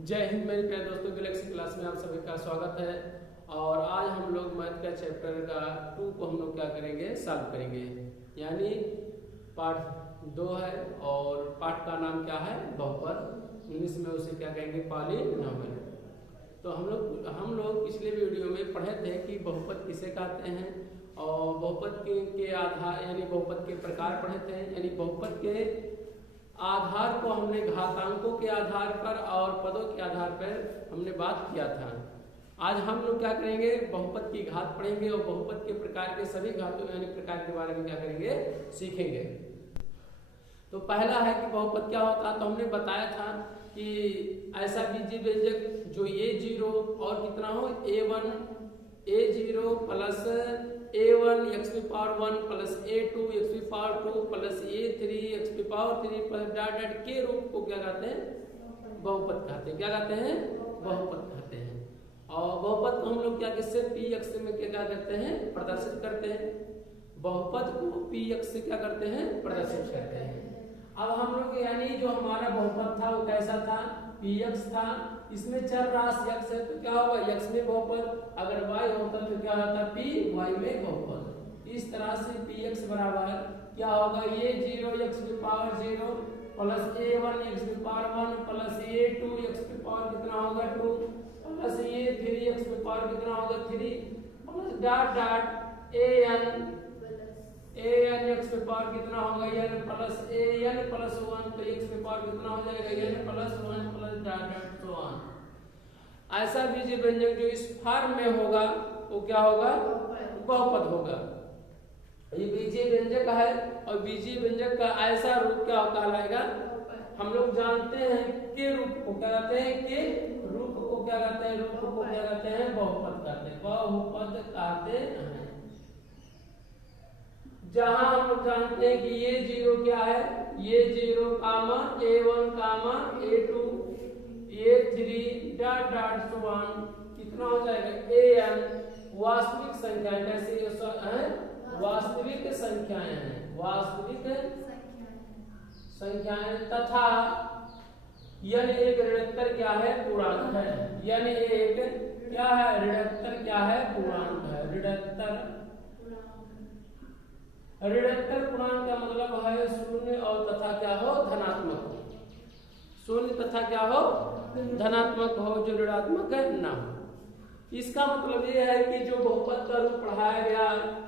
जय हिंद मेरे प्यारे दोस्तों, गैलेक्सी क्लास में आप सभी का स्वागत है। और आज हम लोग मैथ का चैप्टर का 2 को हम लोग क्या करेंगे, सॉल्व करेंगे। यानी पार्ट 2 है और पार्ट का नाम क्या है, बहुपद। इंग्लिश में उसे क्या कहेंगे, पॉलीनोमियल। तो हम लोग पिछले वीडियो में पढ़े थे कि बहुपद किसे कहते हैं और बहुपद के आधार यानी बहुपद के प्रकार पढ़े थे। यानी बहुपद के आधार को हमने घातांकों के आधार पर और पदों के आधार पर हमने बात किया था। आज हम लोग क्या करेंगे, बहुपद की घात पढ़ेंगे और बहुपद के प्रकार के सभी घातों यानी प्रकार के बारे में क्या करेंगे, सीखेंगे। तो पहला है कि बहुपद क्या होता है। तो हमने बताया था कि ऐसा बीजीय व्यंजक जो a0 और कितना हो a0 plus a1 x⁴ plus a2 x⁴ plus a3 x⁴ plus dot के रूप को क्या कहते हैं, बहुपद कहते हैं। क्या कहते हैं, बहुपद कहते हैं। और बहुपद को हम लोग क्या किससे px में क्या करते हैं, प्रदर्शित करते हैं। बहुपद को px से क्या करते हैं, प्रदर्शित करते हैं। अब हम लोग यानी जो हमारा बहुपद था वो कैसा था, px था। इसमें चर राशि x है तो क्या होगा, x में बहुपद। अगर y होता तो क्या होता, p y में बहुपद। इस तरह से px बराबर क्या होगा, a0 x⁴ plus a1 x⁴ plus a2 x⁴ कितना होगा 2 प्लस a3 x⁴ कितना होगा 3 plus dot dot an x⁴ कितना होगा n प्लस an प्लस 1 तो x⁴ कितना हो जाएगा n plus 1 plus dot dot तो 1। ऐसा बीजीय व्यंजक जो इस फॉर्म में होगा वो क्या होगा, बहुपद होगा। ये बीजीय व्यंजक है और बीजीय व्यंजक का ऐसा रूप क्या कहलाएगा, हम लोग जानते हैं के रूप को क्या कहते हैं, के रूप को क्या कहते हैं, रूप को क्या कहते हैं, बहुपद कहते हैं, बहुपद कहते हैं। जहां हम लोग जानते हैं कि ये 0 क्या है, ये 0 कामा a1 कामा a2 a3 dot dot so 1 कितना हो जाएगा an वास्तविक संख्याएं। कैसे है, वास्तविक संख्याएं हैं, वास्तविक संख्याएं तथा n एक ऋणात्मक क्या है, पूर्णांक है। n एक क्या है, ऋणात्मक क्या है, पूर्णांक है। ऋणात्मक पूर्णांक का मतलब है शून्य और तथा क्या हो, धनात्मक हो। शून्य तथा क्या हो, धनात्मक हो, जो ऋणात्मक ना हो। इसका मतलब ये है कि जो बहुपद का रूप पढ़ाया गया,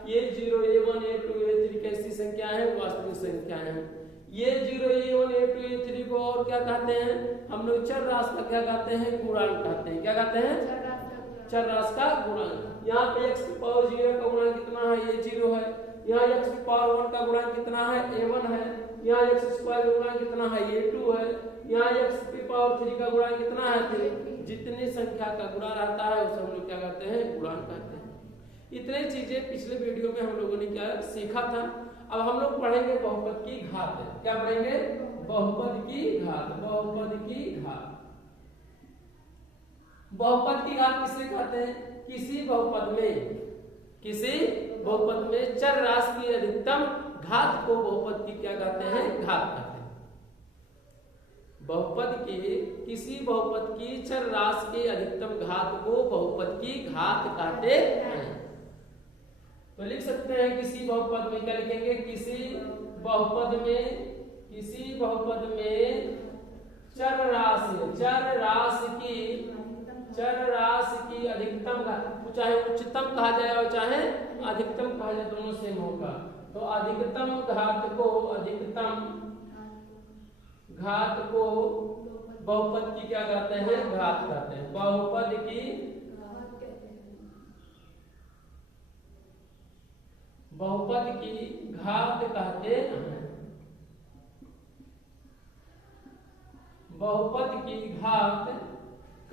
ये 0 a1 a2 a3 कैसी संख्या है, वास्तविक संख्याएं हैं। ये 0 a1 a2 a3 को और क्या कहते हैं, हम लोग चर राशि का क्या कहते हैं, गुणांक कहते हैं। क्या कहते हैं, चर राशि का गुणांक। यहाँ पे x⁴ का गुणांक कितना है, ये 0 है। यहाँ x⁴ का गुणांक कितना है, a1 है। यहाँ x² का गुणांक कितना है, a2 है। यहाँ x⁴ का गुणांक कितना है, 3। जितनी संख्या का गुणा रहता है उसे हम लोग क्या कहते हैं, गुणांक कहते हैं। इतने चीजें पिछले वीडियो में हम लोगों ने क्या सीखा था। अब हम लोग पढ़ेंगे बहुपद की घात। क्या पढ़ेंगे, बहुपद की घात। बहुपद की घात, बहुपद की घात किसे कहते हैं, किसी बहुपद में चर राशि की अधिकतम घात को बहुपद की क्या कहते हैं, घात कहते हैं। किसी बहुपद की चर राशि के अधिकतम घात को बहुपद की घात कहते हैं। तो लिख सकते हैं किसी बहुपद में, क्या लिखेंगे, किसी बहुपद में चर राशि की अधिकतम घात, चाहे उच्चतम कहा जाए और चाहे अधिकतम कहा जाए, दोनों सेम होगा। तो अधिकतम घात को बहुपद की क्या कहते हैं, घात कहते हैं। बहुपद की घात कहते हैं। बहुपद की घात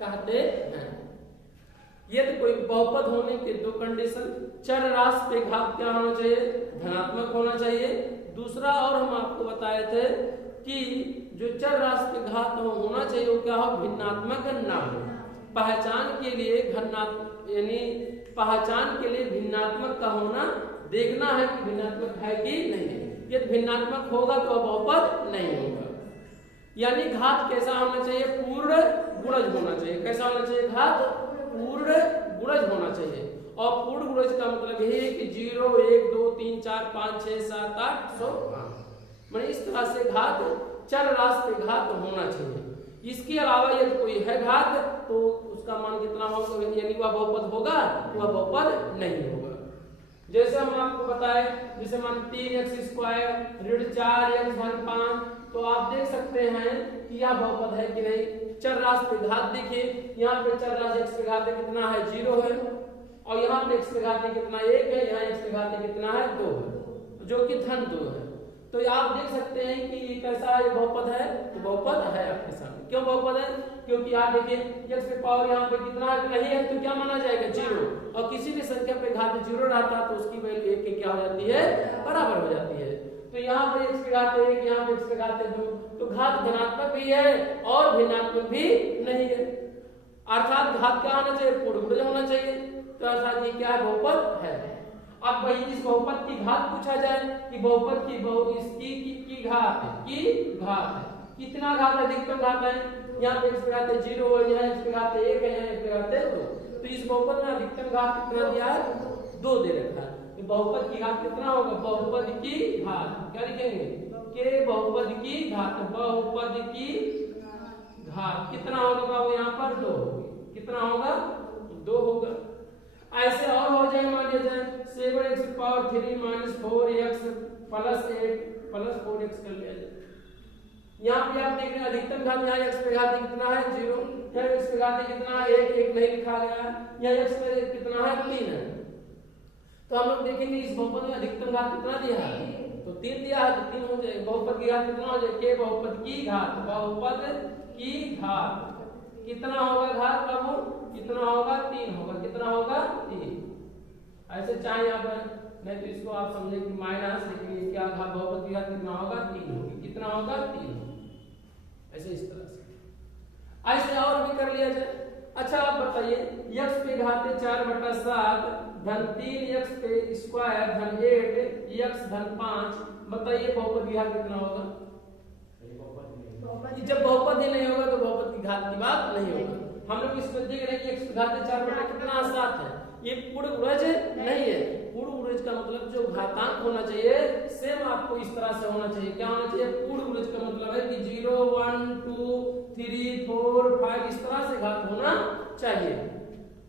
कहते हैं। यदि कोई बहुपद होने के दो कंडीशन, चर राशि पे घात क्या होना चाहिए, धनात्मक होना चाहिए। दूसरा और हम आपको बताए थे कि जो चर राशि पे घात होना चाहिए वो क्या हो, भिन्नात्मक ना हो। पहचान के लिए भिन्नात्मक का होना देखना है कि भिन्नात्मक है कि नहीं है। यदि भिन्नात्मक होगा तो बहुपद नहीं होगा। यानी घात कैसा होना चाहिए, पूर्ण गुणज होना चाहिए। कैसा होना चाहिए, घात पूर्ण गुणज होना चाहिए। और पूर्ण गुणज का मतलब यही है कि 0 1 2 3 4 5 6 7 8 100 मैंने इस तरह से घात चर राशि पे घात होना चाहिए। इसके अलावा यदि कोई है घात तो उसका मान कितना होगा, यानी वह बहुपद होगा, वह बहुपद नहीं होगा। जैसे हम आपको बताए, जैसे मान 3x² ऋण 4x धन 5, तो आप देख सकते हैं कि यह बहुपद है कि नहीं। चर राशि पे घात देखिए, यहाँ पे चर राशि x पे घात कितना है, 0 है, और यहाँ पे x पे घात कितना 1 है, यहाँ x पे घात कितना है, 2 है, जो कि धन 2 है। तो आप देख सकते हैं कि कैसा ये बहुपद है, तो बहुपद है आपके सामने। क्यों बहुपद है, क्योंकि आप देखिए x पे पावर यहाँ पे कितना नहीं है तो क्या माना जाएगा, 0, और किसी भी संख्या पे घात 0 रहता तो उसकी वैल्यू 1 के क्या हो जाती है, बराबर हो जाती है। तो यहाँ पर x पे घात 1, यहाँ पे x पे घात 2, तो घात धनात्मक भी है और ऋणात्मक भी नहीं है, अर्थात घात क्या होना चाहिए, पूर्ण गुणज होना चाहिए। तो अर्थात ये क्या है, बहुपद है। अब वही इस बहुपद की घात पूछा जाए कि बहुपद की इसकी घात है, कितना घात है, अधिकतम घात है, यहाँ पे x पे घात 0 है, यहाँ x पे घात 1 है, यहाँ x पे घात 2, तो इस बहुपद में अधिकतम घात कितना दिया है, 2 दे रखा है। तो बहुपद की घात कितना होगा, बहुपद की घात क्या लिखेंगे, के बहुपद की घात, बहुपद की घात कितना होगा बाबू, यहाँ पर 2 होगी, कितना होगा, 2 होगा। ऐसे और हो जाए, मान लीजिए 7x power 3 minus 4x plus 8 plus 4x कर लिया जाए। यहाँ पे आप देख रहे हैं अधिकतम घात, यहाँ x पे घात कितना है, 0, यहाँ x पे घात कितना है, 1 नहीं लिखा गया है, यहाँ x पे कितना है, 3 है। तो हम लोग देखेंगे इस बहुपद में अधिकतम घात कितना दिया है, तो 3 दिया है, तो 3 हो जाएगा। बहुपद की घात कितना हो जाएगा, के बहुपद की घात, बहुपद की घात कितना होगा, घात बाबू कितना होगा, 3 होगा, कितना होगा, 3। ऐसे चाहे यहाँ पर, नहीं तो इसको आप समझे कि माइनस, लेकिन क्या घात, बहुपद की घात कितना होगा, 3 होगी, कितना होगा, 3। ऐसे इस तरह से ऐसे और भी कर लिया जाए। अच्छा आप बताइए, x पे घात 4/7 धन 3x पे स्क्वायर धन 8x धन 5, बताइए बहुपद की घात कितना होगा। जब बहुपद ही नहीं होगा तो बहुपद की घात की बात नहीं होगा। हम लोग इसमें देख रहे हैं कि x पे घात 4/7 है, ये पूर्ण गुणज नहीं है। पूर्ण गुणज का मतलब जो घातांक होना चाहिए सेम आपको इस तरह से होना चाहिए। क्या होना चाहिए, पूर्ण गुणज का मतलब है कि 0 1 2 3 4 5 इस तरह से घात होना चाहिए।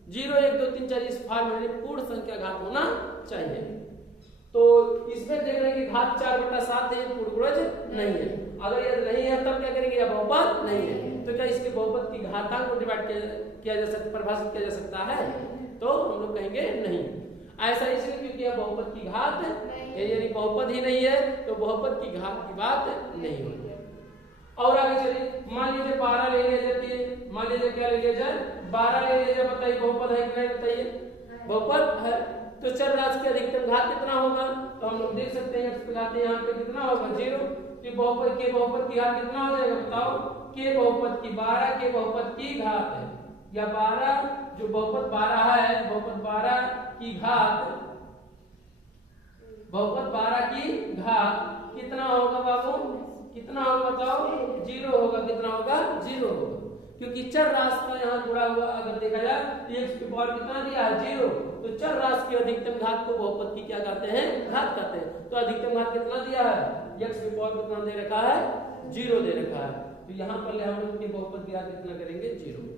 0 1 2 3 4 इस फॉर्म में पूर्ण संख्या घात होना चाहिए। तो इसमें देख रहे हैं कि घात 4/7 है, पूर्ण गुणज नहीं है। अगर ये नहीं है तब क्या करेंगे, या बहुपद नहीं है, तो क्या इसके बहुपद की घातांक को डिवाइड किया जा सकता, परिभाषित किया जा सकता है, तो हम लोग कहेंगे नहीं। ऐसा इसलिए क्योंकि यह बहुपद की घात है, यानी बहुपद ही नहीं है तो बहुपद की घात की बात नहीं होगी। और आगे चलिए, मान लीजिए 12 ले लिया जाती है, मान लीजिए क्या ले लिया जाए, 12 ले लिया जाए, बताइए बहुपद है कि नहीं, बताइए बहुपद है। तो चर राशि की अधिकतम घात कितना होगा, तो हम लोग देख सकते हैं x पे घात यहाँ पे कितना होगा, 0। तो बहुपद के बहुपद की घात कितना हो जाएगा, बताओ, के बहुपद की 12 के बहुपद की घात है, या 12 जो बहुपद 12 है, बहुपद 12 की घात, बहुपद 12 की घात कितना होगा बाबू, कितना होगा बताओ, 0 होगा, कितना होगा, 0 होगा, क्योंकि चर राशि का यहाँ जुड़ा हुआ अगर देखा जाए तो x की पावर कितना दिया है, 0। तो चर राशि की अधिकतम घात को बहुपद की क्या कहते हैं, घात कहते हैं। तो अधिकतम घात कितना दिया है, x की पावर कितना दे रखा है, 0 दे रखा है। तो यहाँ पर हम लोग की बहुपद की घात कितना करेंगे, 0।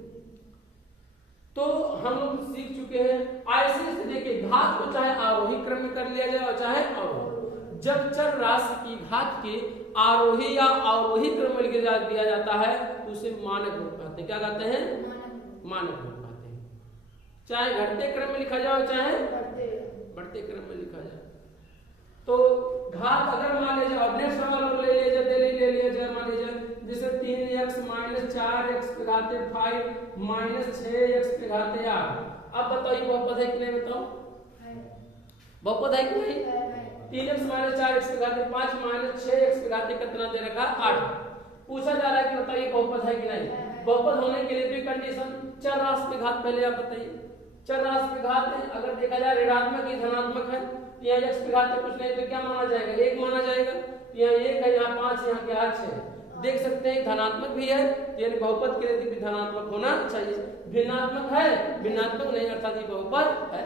तो हम लोग सीख चुके हैं। ऐसे से देखिए, घात को चाहे आरोही क्रम में कर लिया जाए और चाहे अवरोही। जब चर राशि की घात के आरोही या अवरोही क्रम में दिया जाता है तो उसे मानक रूप कहते हैं। क्या कहते हैं, मानक रूप कहते हैं। चाहे घटते क्रम में लिखा जाए चाहे बढ़ते क्रम में लिखा जाए। तो घात अगर मान लीजिए, अब नेक्स्ट सवाल और ले लिया जाए, मान लीजिए जैसे 3x माइनस 4x पे घाते 5 माइनस 6x पे घाते 8। अब बताइए बहुपद है कि नहीं, बताओ बहुपद है कि नहीं। 3x माइनस 4x पे घाते 5 माइनस 6x पे घाते कितना दे रखा, 8। पूछा जा रहा है कि बताइए बहुपद है कि नहीं। बहुपद होने के लिए भी कंडीशन, चर राशि पे घात पहले आप बताइए। चर राशि पे घात है, अगर देखा जाए ऋणात्मक या धनात्मक है, यहाँ x पे घात कुछ नहीं तो क्या माना जाएगा, 1 माना जाएगा। यहाँ 1 है, यहाँ 5, यहाँ क्या 6। देख सकते हैं धनात्मक भी है, यानी बहुपद के लिए भी धनात्मक होना चाहिए। भिन्नात्मक है, भिन्नात्मक नहीं, अर्थात ये बहुपद है।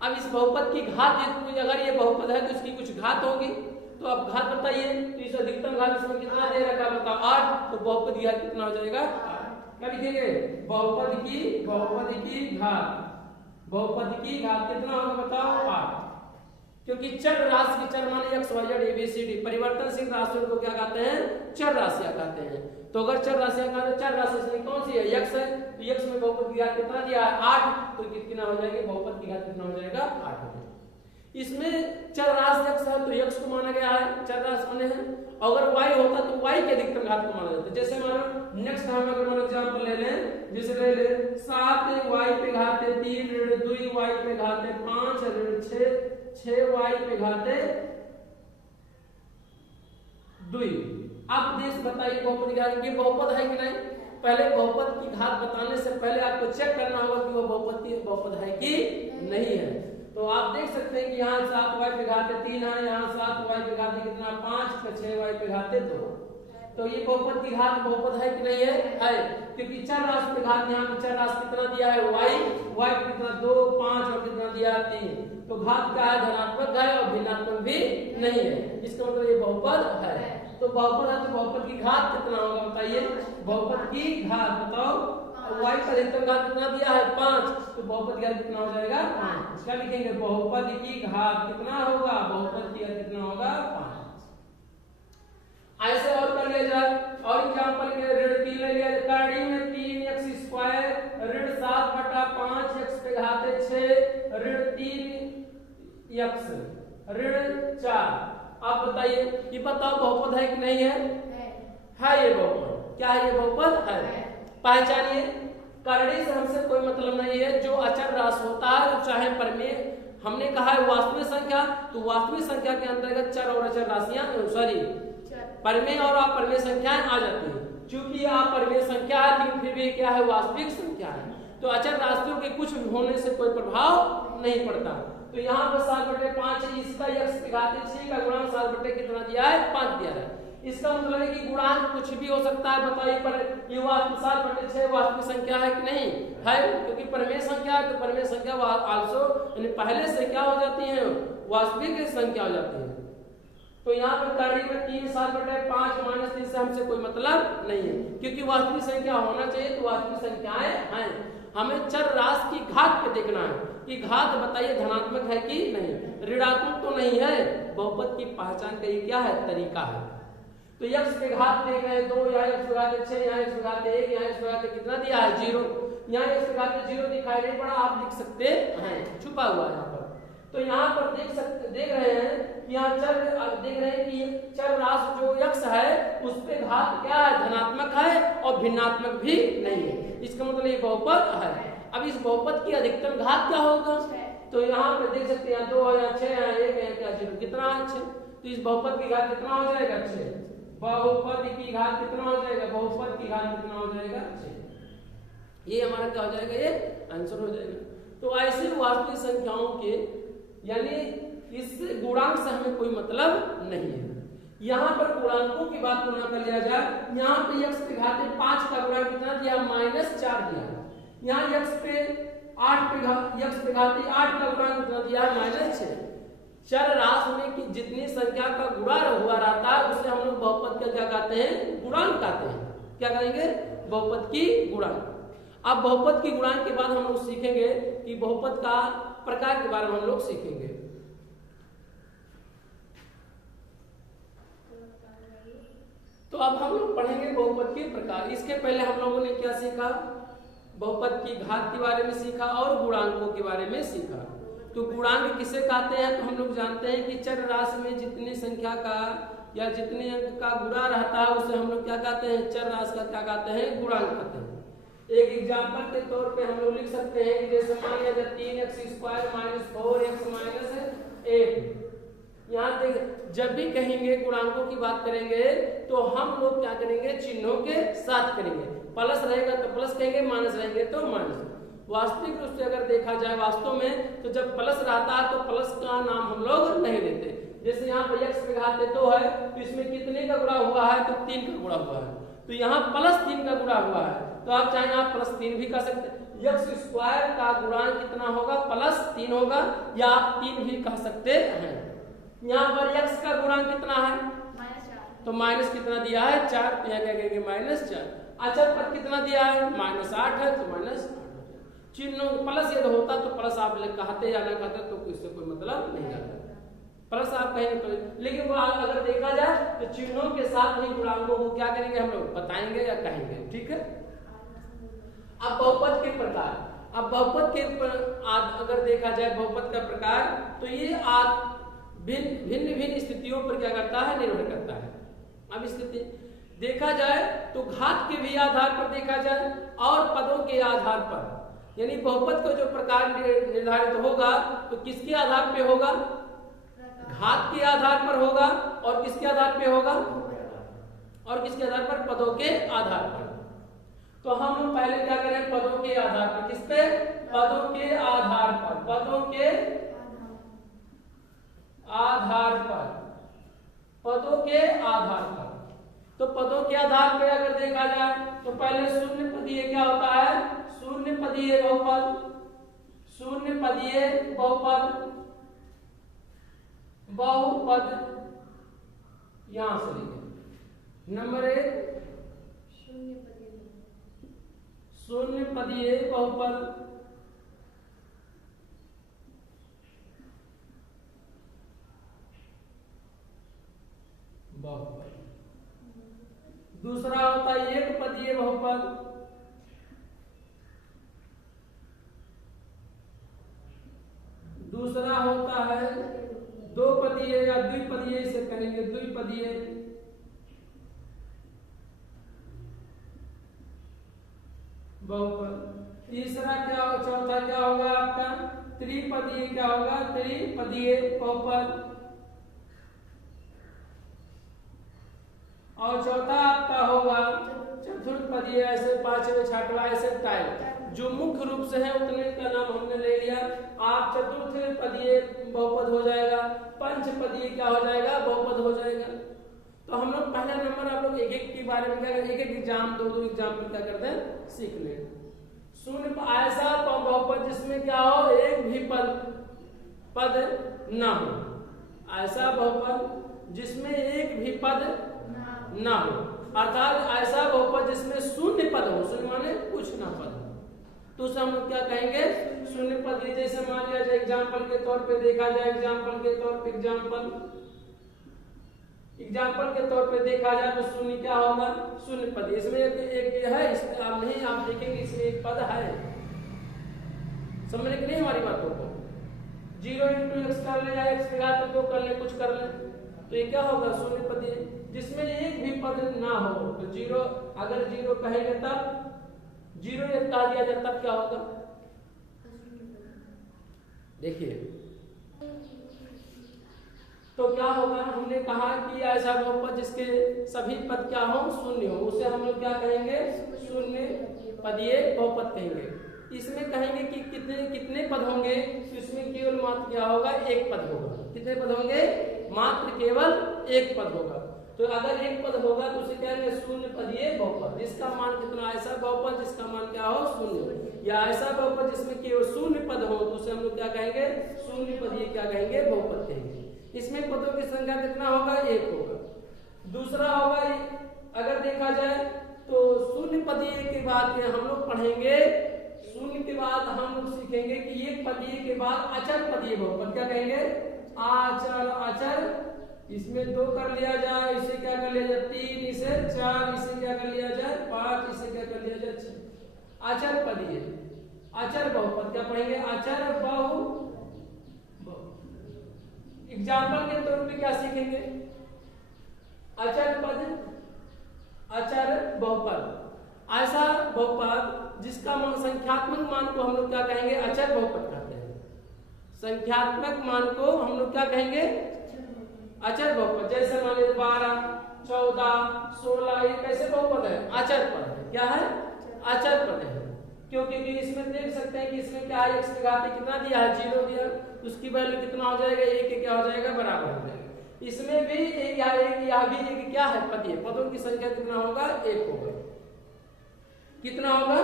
अब इस बहुपद की घात, अगर ये बहुपद है तो इसकी कुछ घात होगी, तो अब घात बताइए, तो इस अधिकतम घात इसमें कितना दे रखा है बताओ 8, तो बहुपद की घात कितना हो जाएगा 8। क्या लिखेंगे? बहुपद की घात, बहुपद की घात कितना होगा बताओ 8, क्योंकि चर राशि, चर माने x y z a b c d, परिवर्तनशील राशियों को क्या कहते हैं? चर राशियां कहते हैं। तो अगर चर राशियां कहते हैं, चर राशि इसमें कौन सी है? x है, तो x में बहुपद की घात कितना दिया है 8, तो कितना हो जाएगी? बहुपद की घात कितना हो जाएगा 8 हो जाएगा। इसमें चर राशि x है तो x को माना गया है, चर राशि माने हैं। अगर y होता तो y के अधिकतम घात को माना जाता है। जैसे मानो नेक्स्ट हम अगर एग्जांपल ले लें, जैसे ले ले 7y पे घात 3 ऋण 2y पे घात 5 ऋण 6y पे घात 2। आप देश बताइए बहुपद की घात ये बहुपद है कि नहीं? पहले बहुपद की घात बताने से पहले आपको चेक करना होगा कि वो बहुपद है कि नहीं है। तो आप देख सकते हैं कि यहाँ 7y पे घात 3 है, यहाँ 7y पे घात कितना 5, 6y पे घात 2। तो ये बहुपद की घात बहुपद है कि नहीं है? है, क्योंकि चर राशि पे घात, यहाँ पे चर राशि कितना दिया है y कितना 2, 5 और कितना दिया 3, तो घात क्या है? धनात्मक है और भिन्नात्मक भी नहीं है, इसका मतलब ये बहुपद है। तो बहुपद है तो बहुपद की घात कितना होगा बताइए? बहुपद की घात बताओ, y का अधिकतम घात कितना दिया है 5, तो बहुपद की घात कितना हो जाएगा 5। क्या लिखेंगे? बहुपद की घात कितना होगा? बहुपद की घात कितना होगा 5। ऐसे और कर लिया जाए, और एग्जांपल के ऋण 3 ले लिया जाए, करड़ी में 3x² ऋण 7/5 x पे घात 6 ऋण 3x ऋण 4। आप बताइए ये बताओ बहुपद है कि नहीं है? है ये बहुपद। क्या है? ये बहुपद है। पहचानिए, करड़ी से हमसे कोई मतलब नहीं है, जो अचर राशि होता है चाहे परमेय, हमने कहा है वास्तविक संख्या, तो वास्तविक संख्या के अंतर्गत चर और अचर राशियां परमेय और अपरमेय संख्याएं आ जाती है। चूंकि अपरमेय संख्या है लेकिन फिर भी क्या है? वास्तविक संख्या है, तो अचर राशियों के कुछ होने से कोई प्रभाव नहीं पड़ता। तो यहाँ पर 7/5 है, इसका x पे घात 6 का गुणांक 7 कितना दिया है 5 दिया है। इसका मतलब है कि गुणांक कुछ भी हो सकता है, बताइए पर ये वास्तविक 7/6 वास्तविक संख्या है कि नहीं है? क्योंकि परमेय संख्या है, तो परमेय संख्या आल्सो यानी पहले से क्या हो जाती है? वास्तविक संख्या हो जाती है। तो यहाँ पर करड़ी में 3 7/5 -3 से हमसे कोई मतलब नहीं है, क्योंकि वास्तविक संख्या होना चाहिए, तो वास्तविक संख्याएं हैं। हमें चर राशि की घात पे देखना है कि घात बताइए धनात्मक है कि नहीं, ऋणात्मक तो नहीं है। बहुपद की पहचान का ये क्या है? तरीका है। तो x पे घात देख रहे हैं 2, यहाँ x पे घात 6, यहाँ x पे घात 1, यहाँ x पे घात कितना दिया है 0, यहाँ x पे घात 0 दिखाई नहीं पड़ा, आप लिख सकते हैं, छुपा हुआ है यहाँ पर। तो यहाँ पर देख रहे हैं कि यहाँ चर देख रहे हैं कि चर राशि जो x है उस पे घात क्या है? धनात्मक है और भिन्नात्मक भी नहीं है, इसका मतलब ये बहुपद है। अब इस बहुपद की अधिकतम घात क्या होगा? तो यहाँ पे देख सकते हैं 2 है, 6 है, 1 है, क्या 0, कितना है 6, तो इस बहुपद की घात कितना हो जाएगा 6। बहुपद की घात कितना हो जाएगा? बहुपद की घात कितना हो जाएगा 6। ये हमारा क्या हो जाएगा? ये आंसर हो जाएगा। तो ऐसे वास्तविक संख्याओं के यानी इस गुणांक से हमें कोई मतलब नहीं है। यहाँ पर गुणांकों की बात तुलना कर लिया जाए, यहाँ पे x पे घात 5 का गुणांक कितना दिया? -4 दिया। यहाँ x पे 8 पे घात 8 का गुणांक कितना दिया है? -6। चर राशि में कि जितनी संख्या का गुणा हुआ रहता है उसे हम लोग बहुपद का क्या कहते हैं? गुणांक कहते हैं। क्या कहेंगे? बहुपद की गुणांक। अब बहुपद की गुणांक के बाद हम लोग सीखेंगे कि बहुपद का प्रकार के बारे में हम लोग सीखेंगे। तो अब हम लोग पढ़ेंगे बहुपद के प्रकार। इसके पहले हम लोगों ने क्या सीखा? बहुपद की घात के बारे में सीखा और गुणांकों के बारे में सीखा। तो गुणांक किसे कहते हैं? तो हम लोग जानते हैं कि चर राशि में जितनी संख्या का या जितने अंक का गुणा रहता है उसे हम लोग क्या कहते हैं? चर राशि का क्या कहते हैं? गुणांक कहते हैं। एक एग्जांपल के तौर पे हम लोग लिख सकते हैं कि जैसे मान लिया जाए 3x² -4x 8। यहाँ देख, जब भी कहेंगे गुणांकों की बात करेंगे तो हम लोग क्या करेंगे? चिन्हों के साथ करेंगे। प्लस रहेगा तो प्लस कहेंगे, माइनस रहेंगे तो माइनस। वास्तविक रूप से अगर देखा जाए वास्तव में, तो जब प्लस रहता है तो प्लस का नाम हम लोग नहीं लेते, जैसे यहाँ पर x पे घात 2 है तो इसमें कितने का गुणा हुआ है, तो 3 का गुणा हुआ है, तो यहाँ +3 का गुणा हुआ है, तो आप चाहें आप +3 भी कर सकते हैं। x स्क्वायर का गुणांक कितना होगा, +3 होगा, या आप 3 भी कह सकते हैं। यहाँ पर x का गुणांक कितना है, -4, तो माइनस कितना दिया है, 4, तो यहाँ क्या कहेंगे -4। अचर पद कितना दिया है, -8 है, तो -8 चिन्ह प्लस यदि होता तो प्लस आप कहते या ना कहते तो इससे कोई मतलब नहीं आता, प्लस आप कहेंगे तो, लेकिन वो अगर देखा जाए तो चिन्हों के साथ ही गुणांकों को क्या करेंगे हम लोग बताएंगे या कहेंगे, ठीक है। अब बहुपद के प्रकार, अब बहुपद के अगर देखा जाए बहुपद का प्रकार, तो ये भिन्न भिन्न स्थितियों पर क्या करता है, निर्भर करता है। अब स्थिति देखा जाए तो घात के भी आधार पर देखा जाए और पदों के आधार पर, यानी बहुपद का जो प्रकार निर्धारित होगा तो किसके आधार पे होगा, घात के आधार पर होगा, और किसके आधार पे होगा, और किसके आधार पर, पदों के आधार पर। तो हम लोग पहले क्या करें, पदों के आधार पर, किस पे, पदों के आधार पर, पदों के आधार पर, पदों के आधार पर। तो पदों के आधार पे अगर देखा जाए तो पहले शून्य पदीय क्या होता है, शून्य पदीय बहुपद, शून्य पदीय बहुपद, बहुपद यहां से लिखें। नंबर 1 शून्य पदीय बहुपद, बहुपद। दूसरा होता है एक पदीय बहुपद, दूसरा होता है दो पदीय या द्विपदीय, इसे करेंगे द्विपदीय, बहुपद। तीसरा क्या, चौथा क्या होगा आपका, त्रिपदीय, क्या होगा, त्रिपदीय बहुपद। और चौथा आपका होगा चतुर्पदीय, ऐसे पांचवें छठवां ऐसे टाइप, जो मुख्य रूप से है उतने का नाम हमने ले लिया। आप चतुर्थ पदीय बहुपद हो जाएगा, पंचपदीय क्या हो जाएगा, बहुपद हो जाएगा। तो हम लोग पहला नंबर आप लोग एक एक के बारे में क्या करें, एक एक एग्जाम, दो एग्जाम क्या करते हैं, सीख ले। शून्य ऐसा बहुपद जिसमें क्या हो, एक भी पद ना हो, ऐसा बहुपद जिसमें एक भी पद ना हो, अर्थात ऐसा बहुपद जिसमें शून्य पद हो, शून्य माने कुछ ना पद हो, तो उसे हम लोग क्या कहेंगे, शून्य पद। जैसे मान लिया जाए एग्जाम्पल के तौर पे देखा जाए, एग्जाम्पल के तौर पे एग्जाम्पल के तौर पे देखा जाए तो शून्य क्या होगा, शून्य पद। इसमें एक है, इसमें आप नहीं, आप देखेंगे इसमें एक पद है, समझने की नहीं हमारी बातों को। 0 × x कर ले या x के घात 2 कर ले, कुछ कर ले, तो ये क्या होगा, शून्य पद, जिसमें एक भी पद ना हो। तो 0 अगर 0 कहेंगे तब 0 यदि कहा दिया जाए तब क्या होगा, देखिए तो क्या होगा, हमने कहा कि ऐसा बहुपद जिसके सभी पद क्या हो, शून्य हो, उसे हम लोग क्या कहेंगे, शून्य पदीय बहुपद कहेंगे। इसमें कहेंगे कि कितने कितने पद होंगे, तो इसमें केवल मात्र क्या होगा, एक पद होगा। कितने पद होंगे, मात्र केवल एक पद होगा। तो अगर एक पद होगा तो उसे कहेंगे शून्य पदीय बहुपद, जिसका मान कितना, ऐसा बहुपद जिसका मान क्या हो, शून्य, या ऐसा बहुपद जिसमें केवल शून्य पद हो तो उसे हम लोग क्या कहेंगे, शून्य पदीय क्या कहेंगे, बहुपद कहेंगे। इसमें पदों की संख्या कितना होगा, 1 होगा। दूसरा होगा, अगर देखा जाए तो शून्य पदीय के बाद हम लोग पढ़ेंगे, शून्य के बाद हम लोग सीखेंगे कि एक पदीय के बाद अचर पदीय बहुपद, क्या कहेंगे, आचर, अचर, इसमें 2 कर लिया जाए, इसे क्या कर लिया जाए, 3, इसे 4, इसे क्या कर लिया जाए, 5, इसे क्या कर लिया जाए, 6। अचर पदीय, अचर बहुपद क्या पढ़ेंगे, अचर बहु। एग्जाम्पल के तौर पे क्या सीखेंगे, अचर पद, अचर बहुपद। ऐसा बहुपद जिसका संख्यात्मक मान को हम लोग क्या कहेंगे, अचर बहुपद कहते हैं। संख्यात्मक मान को हम लोग क्या कहेंगे, अचर बहुपद। जैसे मान लीजिए 12, 14, 16, ये कैसे बहुपद है, अचर पद है। क्या है, अचर पद है, क्योंकि इसमें देख सकते हैं कि इसमें क्या है, x की घात कितना दिया है, 0 दिया, उसकी वैल्यू कितना हो जाएगा, 1 के क्या हो जाएगा, बराबर हो जाएगा। इसमें भी एक या भी एक क्या है पदीय, पदों की संख्या कितना होगा? एक होगा। कितना होगा?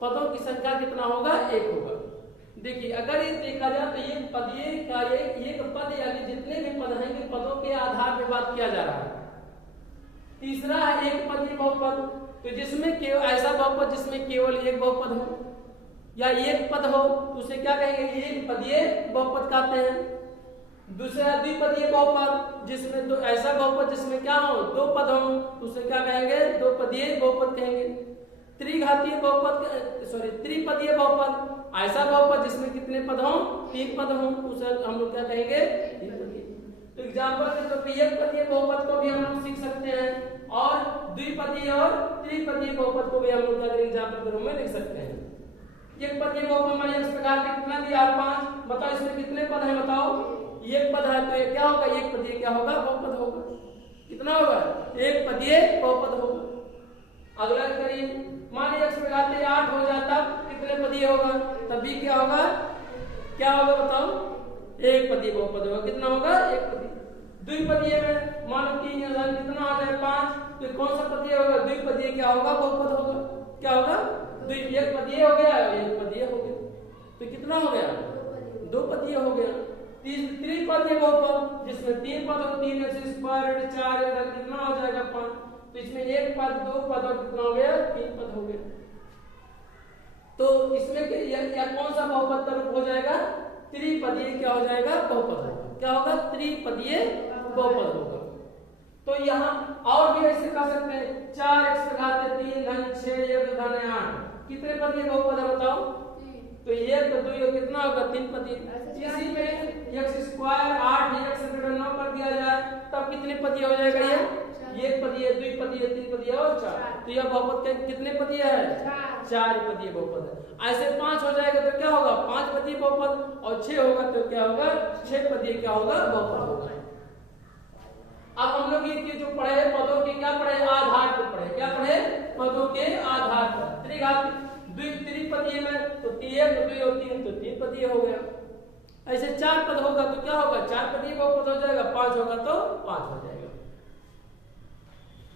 पदों की संख्या कितना होगा? एक होगा। देखिए अगर ये देखा जाए तो ये पदीय का एक पद यानी जितने भी पद हैं पदों के आधार पर बात किया जा रहा है। तीसरा है एक पदीय बहुपद, तो जिसमें केवल ऐसा बहुपद जिसमें केवल एक बहुपद हो या एक पद हो तो उसे क्या कहेंगे? एक पदीय बहुपद कहते हैं। दूसरा द्विपदीय बहुपद, जिसमें दो ऐसा बहुपद जिसमें क्या हो? दो पद हो, उसे क्या कहेंगे? दो पदीय बहुपद कहेंगे। त्रिघातीय बहुपद त्रिपदीय बहुपद, ऐसा बहुपद जिसमें कितने पद हो? तीन पद हो, उसे हम लोग क्या कहेंगे? त्रिपदीय। तो एग्जाम्पल के तौर पर एक पदीय बहुपद को भी हम लोग सीख सकते हैं और द्विपदीय और त्रिपदीय बहुपद को भी हम लोग क्या करेंगे? एग्जाम्पल के रूप में लिख सकते हैं। एक पदीय बहुपद मान इस प्रकार के कितना दिया? 5। बताओ इसमें कितने पद हैं? बताओ। एक पद है तो ये क्या होगा? एक पदीय क्या होगा? बहुपद होगा। कितना होगा? एक पदीय बहुपद होगा। अगला करिए, मानिए x पे घाते 8 हो जाता, कितने पदीय होगा? तब भी क्या होगा? क्या होगा बताओ? एक पदीय बहुपद होगा। कितना होगा? एक पदीय। द्विपदीय में मानो 3 हजार कितना आ जाए? 5, तो कौन सा पदीय होगा? द्विपदीय क्या होगा? बहुपद होगा। क्या होगा? एक पदीय हो गया, एक पदीय हो गया, तो कितना हो गया? दो पदीय हो गया। त्रिपदीय बहुपद जिसमें तीन पद हो, 3x स्क्वायर 4 कितना हो जाएगा? 5, तो इसमें एक पद, दो पद और कितना हो गया? तीन पद हो गया। तो इसमें या कौन सा बहुपद का रूप हो जाएगा? त्रिपदीय क्या हो जाएगा? बहुपद होगा। क्या होगा? त्रिपदीय बहुपद होगा। तो यहाँ और भी ऐसे कर सकते हैं, 4x घाते 3 धन 6 1 धन 8, कितने पदीय बहुपद है बताओ? तो एक तो 2 कितना होगा? 3 पदीय। इसी में x स्क्वायर 8 x 9 कर दिया जाए तब कितने पदीय हो जाएगा? ये एक पदीय, द्विपदीय, त्रिपदीय और 4। तो यह बहुपद के कितने पदीय है? 4 पदीय बहुपद है। ऐसे 5 हो जाएगा तो क्या होगा? 5 पदीय बहुपद, और 6 होगा तो क्या होगा? 6 पदीय क्या होगा? बहुपद होगा। अब हम लोग ये जो पढ़े पदों के क्या पढ़े? आधार पर पढ़े। क्या पढ़े? पदों के आधार पर। त्रिपदीय में तो 1 तो 2 और 3 तो 3 पदीय हो गया। ऐसे 4 पद होगा तो क्या होगा? 4 पदीय बहुपद हो जाएगा। 5 होगा तो 5 हो जाएगा।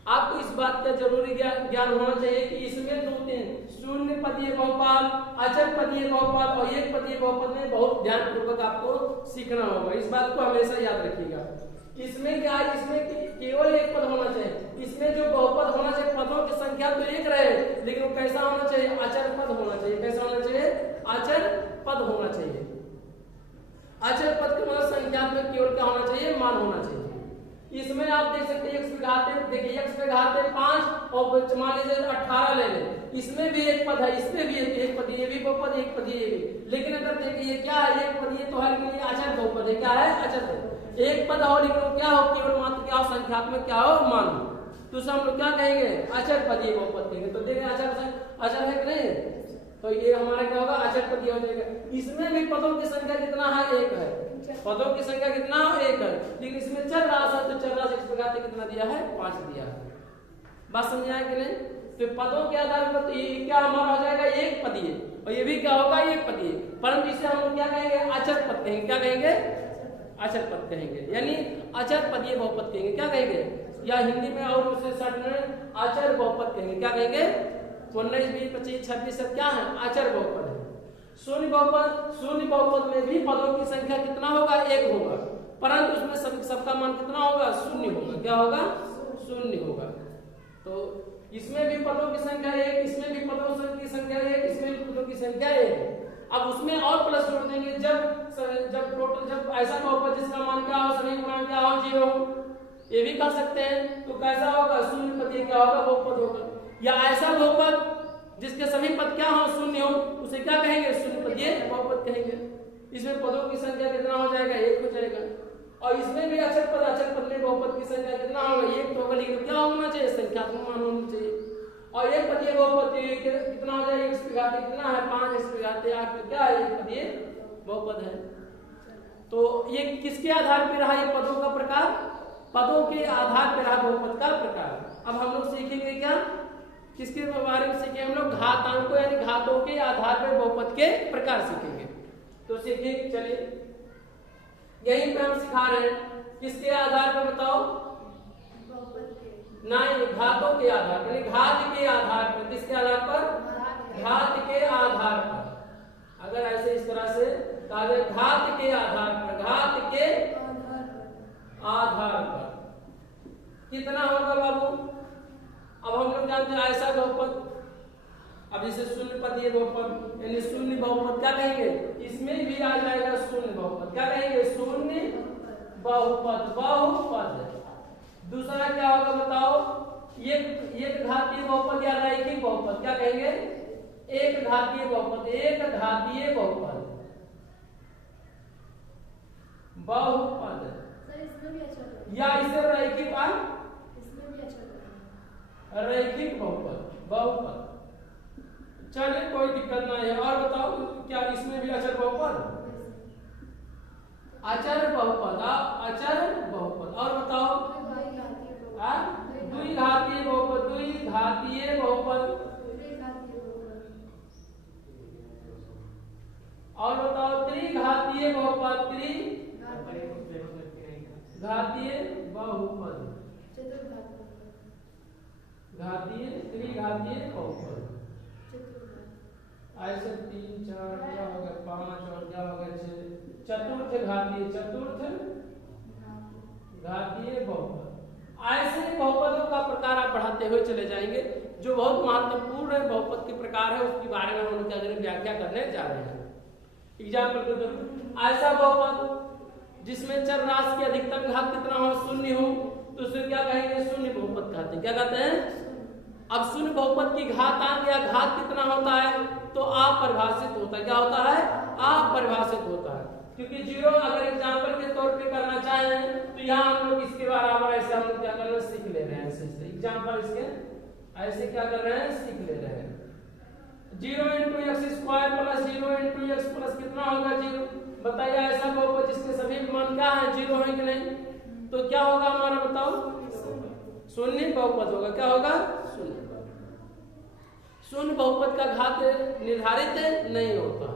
आपको इस बात का जरूरी ज्ञान होना चाहिए कि इसमें 2-3 शून्य पदीय बहुपद, अचर पदीय बहुपद और एक पदीय बहुपद में बहुत ध्यान पूर्वक आपको सीखना होगा। इस बात को हमेशा याद रखिएगा। इसमें क्या है? इसमें केवल एक पद होना चाहिए। इसमें जो बहुपद होना चाहिए, पदों की संख्या तो एक रहे, लेकिन वो कैसा होना चाहिए? अचर पद होना चाहिए। कैसा होना चाहिए? अचर पद होना चाहिए। अचर पद का मतलब संख्यात्मक केवल क्या होना चाहिए? मान होना चाहिए। इसमें आप देख सकते हैं x पे घाते, देखिए x पे घाते 5 और मान लीजिए 18 ले लें, इसमें भी एक पद है, इसमें भी एक पद, ये भी बहुपद, एक पद ये भी। लेकिन अगर देखिए क्या है? एक पद ये तो है, लेकिन ये अचर बहुपद है। क्या है? अचर बहुपद। एक पद हो लेकिन क्या हो? केवल मात्र क्या हो? संख्यात्मक क्या हो? मान। तो उसे हम लोग क्या कहेंगे? अचर पदीय बहुपद कहेंगे। तो देखिए अचर है कि नहीं? तो ये हमारा क्या होगा? अचर पदीय हो जाएगा। इसमें भी पदों की संख्या कितना है? एक है। पदों की संख्या कितना? एक है, लेकिन इसमें चर राशि है, तो चर राशि इस प्रकार से कितना दिया है? 5 दिया है। बात समझ आया कि नहीं? तो पदों के आधार पर तो ये क्या हमारा हो जाएगा? एक पदीय, और ये भी क्या होगा? एक पदीय। परंतु इसे हम लोग क्या कहेंगे? अचर पद कहेंगे। क्या कहेंगे? अचर पद कहेंगे, यानी अचर पदीय बहुपद कहेंगे। क्या कहेंगे? या हिंदी में और उसे शॉर्ट में अचर बहुपद कहेंगे। क्या कहेंगे? 19, 20, 25, 26 सब क्या है? अचर बहुपद है। शून्य बहुपद में भी पदों की संख्या कितना होगा? एक होगा, परंतु उसमें सबका मान कितना होगा? शून्य होगा। क्या होगा? शून्य होगा। तो इसमें भी पदों की संख्या एक, इसमें भी पदों की संख्या एक, इसमें भी पदों की संख्या एक। अब उसमें और प्लस जोड़ देंगे, जब टोटल जब ऐसा बहुपद जिसका मान क्या हो? सभी गुणांक क्या हो? 0 हो, ये भी कर सकते हैं। तो कैसा होगा? शून्य पदीय क्या होगा? बहुपद होगा। या ऐसा बहुपद जिसके सभी पद क्या हो? शून्य हो, उसे क्या कहेंगे? शून्य पदीय बहुपद कहेंगे। इसमें पदों की संख्या कितना हो जाएगा? 1 हो जाएगा। और इसमें भी अचर पद में बहुपद की संख्या कितना होगा? 1 तो होगा, लेकिन क्या होना चाहिए? संख्यात्मक मान होना चाहिए। और एक पदीय बहुपद कितना हो जाएगा? x पे घाते कितना है? 5, x पे घाते 8, तो क्या है? एक पदीय बहुपद है। तो ये किसके आधार पर रहा? ये पदों का प्रकार, पदों के आधार पर रहा बहुपद का प्रकार। अब हम लोग सीखेंगे क्या? किसके बारे में सीखेंगे? हम लोग घातांकों यानी घातों के आधार पर बहुपद के प्रकार सीखेंगे। तो सीखेंगे, चलिए यहीं पे हम सिखा रहे हैं। किसके आधार पर बताओ? नहीं, घातों के आधार पर, घात के आधार पर। किसके आधार पर? घात के आधार पर। अगर ऐसे इस तरह से कहा जाए घात के आधार पर, घात के आधार पर कितना होगा बाबू? अब हम लोग जानते हैं ऐसा बहुपद, अब इसे शून्य पदीय बहुपद यानी शून्य बहुपद क्या कहेंगे? इसमें भी आ जाएगा शून्य बहुपद। क्या कहेंगे? शून्य बहुपद, बहुपद। दूसरा क्या होगा बताओ? एक घातीय बहुपद या रैखिक बहुपद। क्या कहेंगे? एक घातीय बहुपद, एक घातीय बहुपद, बहुपद। या इसे रैखिक रैखिक बहुपद, बहुपद। चलिए कोई दिक्कत नहीं है। और बताओ क्या इसमें भी अचर बहुपद? अचर बहुपद, अचर बहुपद। और बताओ द्विघातीय बहुपद, द्विघातीय बहुपद। और बताओ त्रिघातीय बहुपद, त्रिघातीय बहुपद, घातीय त्रिघातीय बहुपद। ऐसे 3 4 क्या हो गया 5 और क्या हो गया 6, चतुर्थ घातीय, चतुर्थ घातीय बहुपद। ऐसे बहुपदों का प्रकार आप बढ़ाते हुए चले जाएंगे। जो बहुत महत्वपूर्ण है बहुपद के प्रकार है, उसके बारे में हम लोग क्या करेंगे? व्याख्या करने जा रहे हैं। एग्जाम्पल के तौर पर ऐसा बहुपद जिसमें चर राशि की अधिकतम घात कितना हो? शून्य हो, तो उसे क्या कहेंगे? शून्य बहुपद कहते हैं। क्या कहते हैं? अब शून्य बहुपद की घातांक या घात कितना होता है? तो अपरिभाषित होता है। क्या होता है? अपरिभाषित होता है। क्योंकि जीरो अगर एग्जाम्पल के तौर पे करना चाहें तो यहाँ हम लोग इसके बराबर ऐसे हम लोग क्या कर रहे हैं? सीख ले रहे हैं। ऐसे एग्जाम्पल इसके ऐसे क्या कर रहे हैं? सीख ले रहे हैं। 0 × x² प्लस 0 × x प्लस कितना होगा? 0। बताइए ऐसा बहुपद जिसके सभी मान क्या है? 0 है कि नहीं? तो क्या होगा हमारा बताओ? शून्य बहुपद होगा। क्या होगा? शून्य। शून्य बहुपद का घात निर्धारित नहीं होता,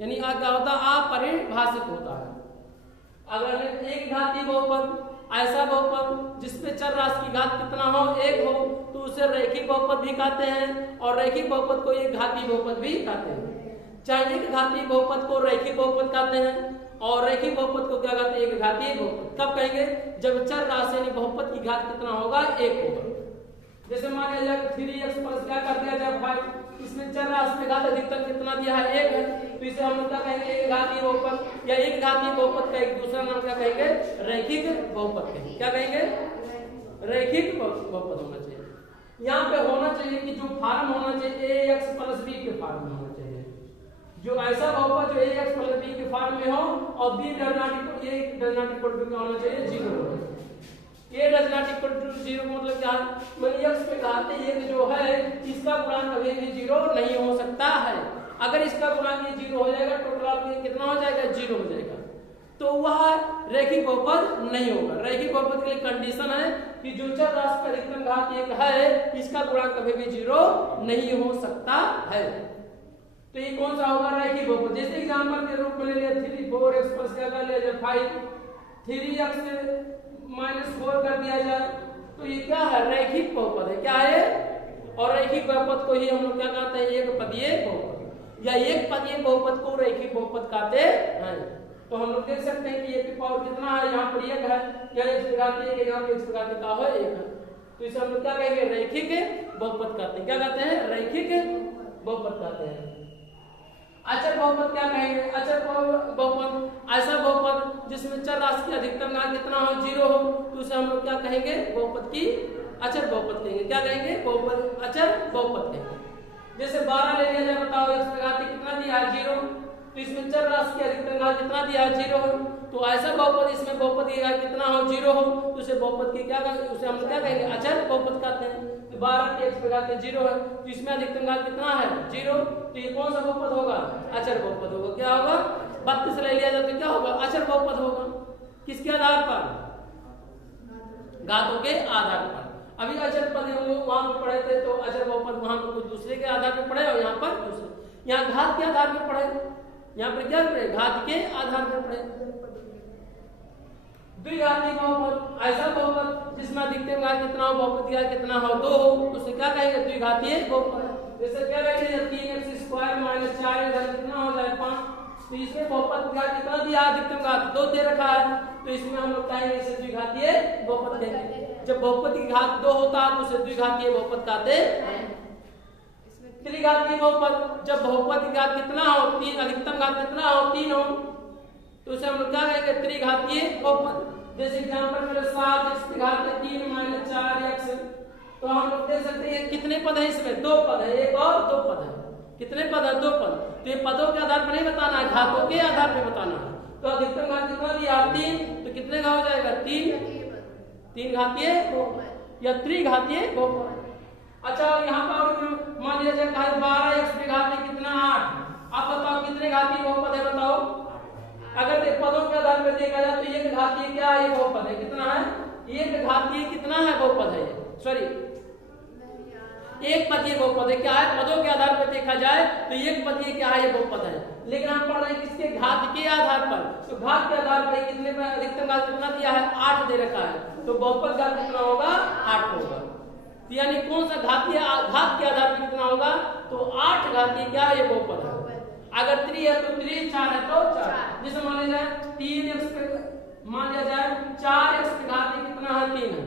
यानी क्या होता है? अपरिभाषित होता है। अगर एक घातीय बहुपद ऐसा बहुपद जिसमें चर राशि की घात कितना हो? 1 हो, तो उसे रैखिक बहुपद भी कहते हैं और रैखिक बहुपद को एक घातीय बहुपद भी कहते हैं। चाहे एक घातीय बहुपद को रैखिक बहुपद कहते हैं और रैखिक बहुपद को क्या कहते हैं? एक घातीय बहुपद। कब कहेंगे? जब चर राशि यानी बहुपद की घात कितना होगा? 1 होगा। जैसे मान लीजिए 3x प्लस क्या कर दिया जाए 5, इसमें चर राशि में घात अधिकतम कितना दिया है? 1 है, तो इसे हम क्या कहेंगे? एक घातीय बहुपद या एक घातीय बहुपद का एक दूसरा नाम क्या कहेंगे? रैखिक बहुपद कहेंगे। क्या कहेंगे? रैखिक बहुपद होना चाहिए। यहाँ पे होना चाहिए कि जो फॉर्म होना चाहिए ax प्लस b के फॉर्म में होना चाहिए। जो ऐसा बहुपद जो ax प्लस b के फॉर्म में हो और b does not equal to क्या होना चाहिए? 0 होना चाहिए। a does not equal to 0 मतलब क्या है? मैंने x पे घाते एक जो है इसका गुणांक कभी भी 0 नहीं हो सकता है। अगर इसका गुणांक 0 हो जाएगा टोटल कितना हो जाएगा? 0 हो जाएगा, तो वह रैखिक बहुपद नहीं होगा। रैखिक बहुपद के लिए कंडीशन है कि जो चर राशि का अधिकतम घात 1 है इसका गुणांक कभी भी 0 नहीं हो सकता है। तो ये कौन सा होगा? रैखिक बहुपद। जैसे एग्जांपल के रूप में ले लिया 3 4x प्लस क्या कर लिया जाए 5, 3x से -4 कर दिया जाए, तो ये क्या है? रैखिक बहुपद है। क्या है? और रैखिक बहुपद को ही हम लोग क्या कहते हैं? एक पदीय बहुपद या एक पदीय बहुपद को रैखिक बहुपद कहते हैं। तो हम लोग देख सकते हैं कि ये की पावर कितना है? यहाँ पर 1 है, या x घात 1 है, यहाँ पे x घात का है 1 है, तो इसे हम लोग क्या कहेंगे? रैखिक बहुपद कहते हैं। क्या कहते हैं? रैखिक बहुपद कहते हैं। अचर बहुपद क्या कहेंगे? अचर बहुपद ऐसा बहुपद जिसमें चर राशि की अधिकतम घात कितना हो? 0 हो, तो उसे हम लोग क्या कहेंगे? बहुपद की अचर बहुपद कहेंगे। क्या कहेंगे? बहुपद अचर बहुपद कहेंगे। जैसे 12 ले लिया जाए, बताओ x पे घात कितना दिया है? 0, तो इसमें चर राशि की अधिकतम घात कितना दिया है? 0 हो, तो ऐसा बहुपद इसमें बहुपद की घात कितना हो? 0 हो, तो उसे बहुपद की क्या उसे हम क्या कहेंगे? अचर बहुपद कहते हैं। 12 के x पे घात 0 है, तो इसमें अधिकतम घात कितना है? 0, तो ये कौन सा बहुपद होगा? अचर बहुपद होगा। क्या होगा? 32 ले लिया जाए तो क्या होगा? अचर बहुपद होगा। किसके आधार पर? घातों के आधार पर। अभी अचर पद हम लोग वहां पे पढ़े थे, तो अचर बहुपद वहां पे कुछ दूसरे के आधार पर पढ़े और यहाँ पर दूसरे। यहाँ घात के आधार पर पढ़े, यहाँ पर क्या पढ़े? घात के आधार पर पढ़े। द्विघाती बहुपद ऐसा बहुपद जिसमें अधिकतम घात कितना हो, बहुपद घात कितना हो, 2 हो, तो उसे क्या कहेंगे? द्विघातीय बहुपद। जैसे क्या कहेंगे? 3x² - 4 कितना हो जाए 5। तो इसमें बहुपद घात कितना दिया? अधिकतम घात 2 दे रखा है, तो इसमें हम लोग कहेंगे इसे द्विघातीय बहुपद कहेंगे। जब बहुपद की घात 2 होता है तो उसे द्विघातीय बहुपद कहते हैं। त्रिघातीय बहुपद जब बहुपद की घात कितना हो, 3, अधिकतम घात कितना हो, 3 हो, तो उसे हम लोग क्या कहेंगे? त्रिघातीय बहुपद। जैसे एग्जांपल में 7x की घात 3 - 4x, तो हम लोग देख सकते हैं कितने पद है इसमें? 2 पद है, एक और 2 पद है। कितने पद है? 2 पद। तो ये पदों के आधार पर नहीं बताना है, घातों के आधार पर बताना है। तो अधिकतम घात कितना दिया? 3, तो कितने का हो जाएगा? 3 घातीय बहुपद या त्रिघातीय बहुपद। अच्छा, यहाँ पर मान लिया जाए 12x की घात कितना 8। अब बताओ कितने घातीय बहुपद है? बताओ। अगर पदों के आधार पर देखा जाए तो एक घातीय क्या है? बहुपद है। कितना है? एक घातीय कितना है? बहुपद है, सॉरी एक पदीय बहुपद है। क्या है? पदों के आधार पर देखा जाए तो एक पदीय क्या है? ये बहुपद है। लेकिन हम पढ़ रहे हैं किसके? घात के आधार पर। तो घात के आधार पर कितने पर अधिकतम घात कितना दिया है? 8 दे रखा है, तो बहुपद घात कितना होगा? 8 होगा। यानी कौन सा घातीय? घात के आधार पर कितना होगा? तो 8 घातीय क्या है? ये बहुपद है। अगर 3 है तो 3, 4 है तो 4। जैसे मान लिया जाए 3x पे मान लिया जाए 4x की घात कितना है? 3 है,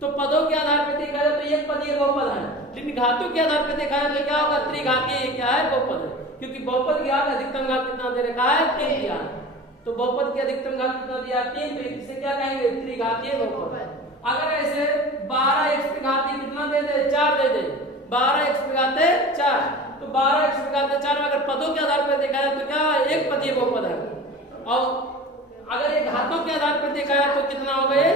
तो पदों के आधार पर देखा जाए तो एक पदीय बहुपद है। लेकिन घातों के आधार पर देखा जाए तो क्या होगा? त्रिघातीय क्या है? बहुपद है, क्योंकि बहुपद की घात अधिकतम घात कितना दे रखा है? 3 दिया है। तो बहुपद की अधिकतम घात कितना दिया? 3, तो इसे क्या कहेंगे? त्रिघातीय बहुपद। अगर ऐसे 12x की घात कितना दे दे? 4 दे दे। 12x की घात 4, तो 12x की घात 4 में अगर पदों के आधार पर देखा जाए तो क्या एक पदीय बहुपद है। और अगर ये घातों के आधार पर देखा जाए तो कितना होगा? ये